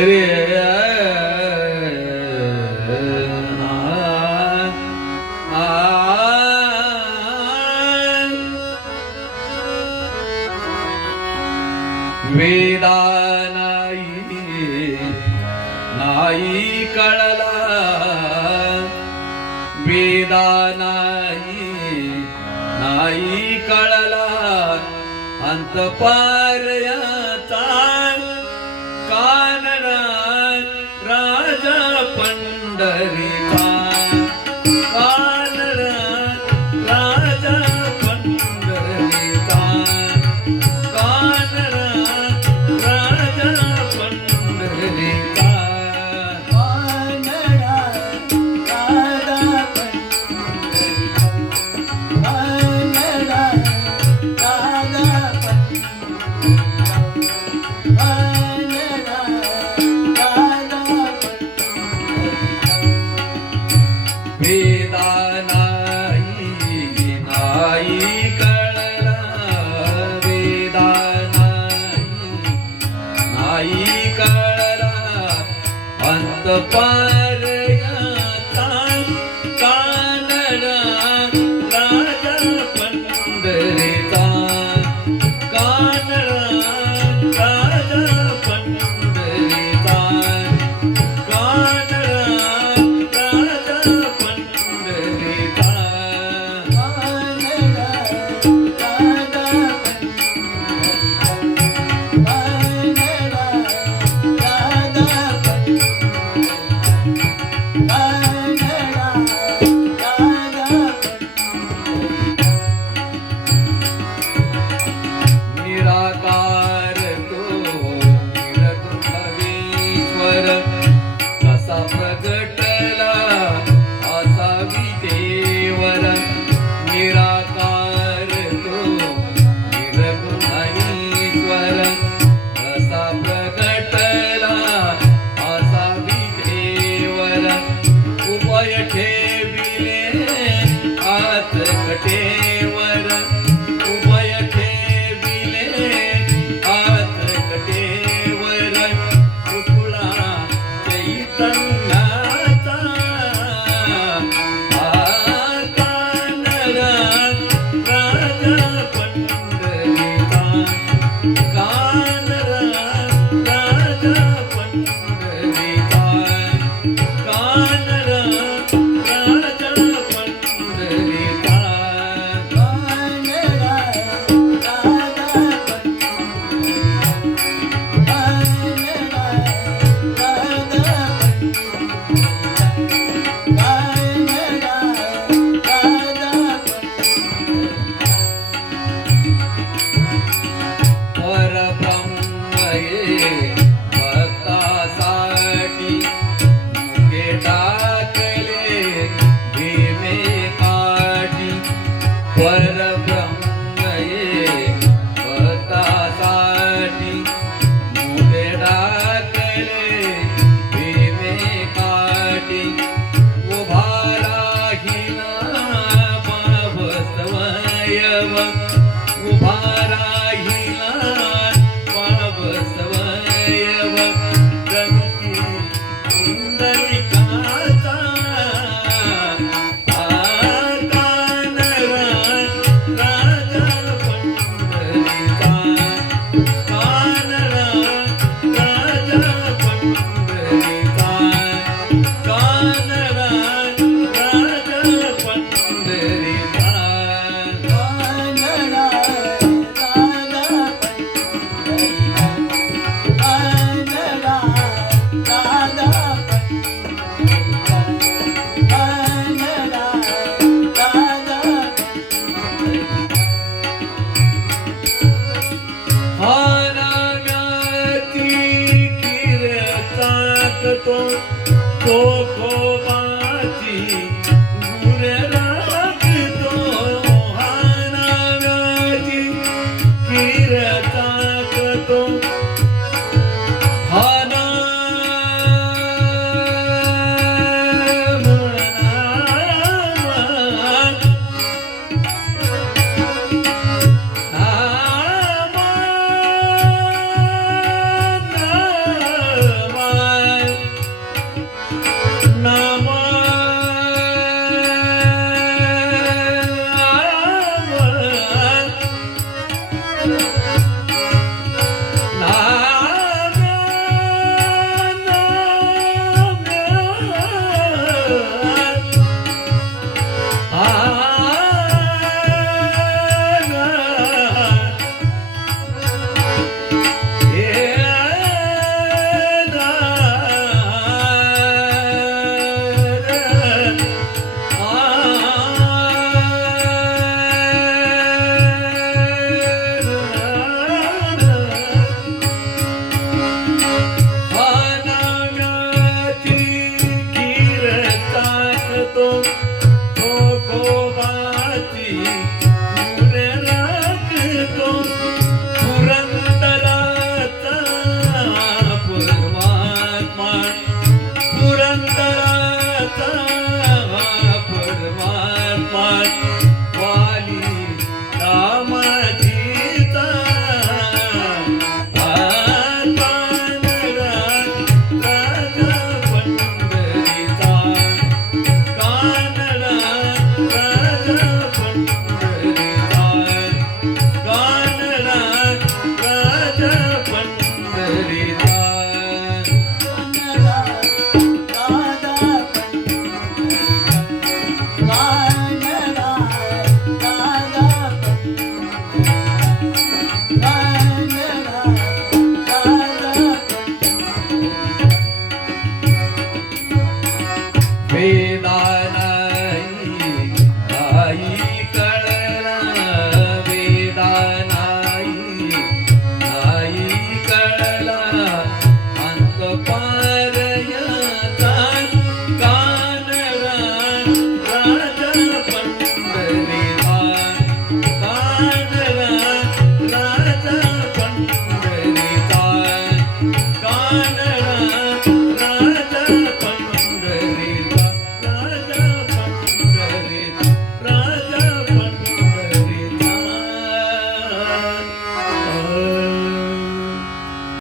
It is. वेदा नाही नाही कळला वेदा नाही नाही कळला अंतपारयाचा But Amen.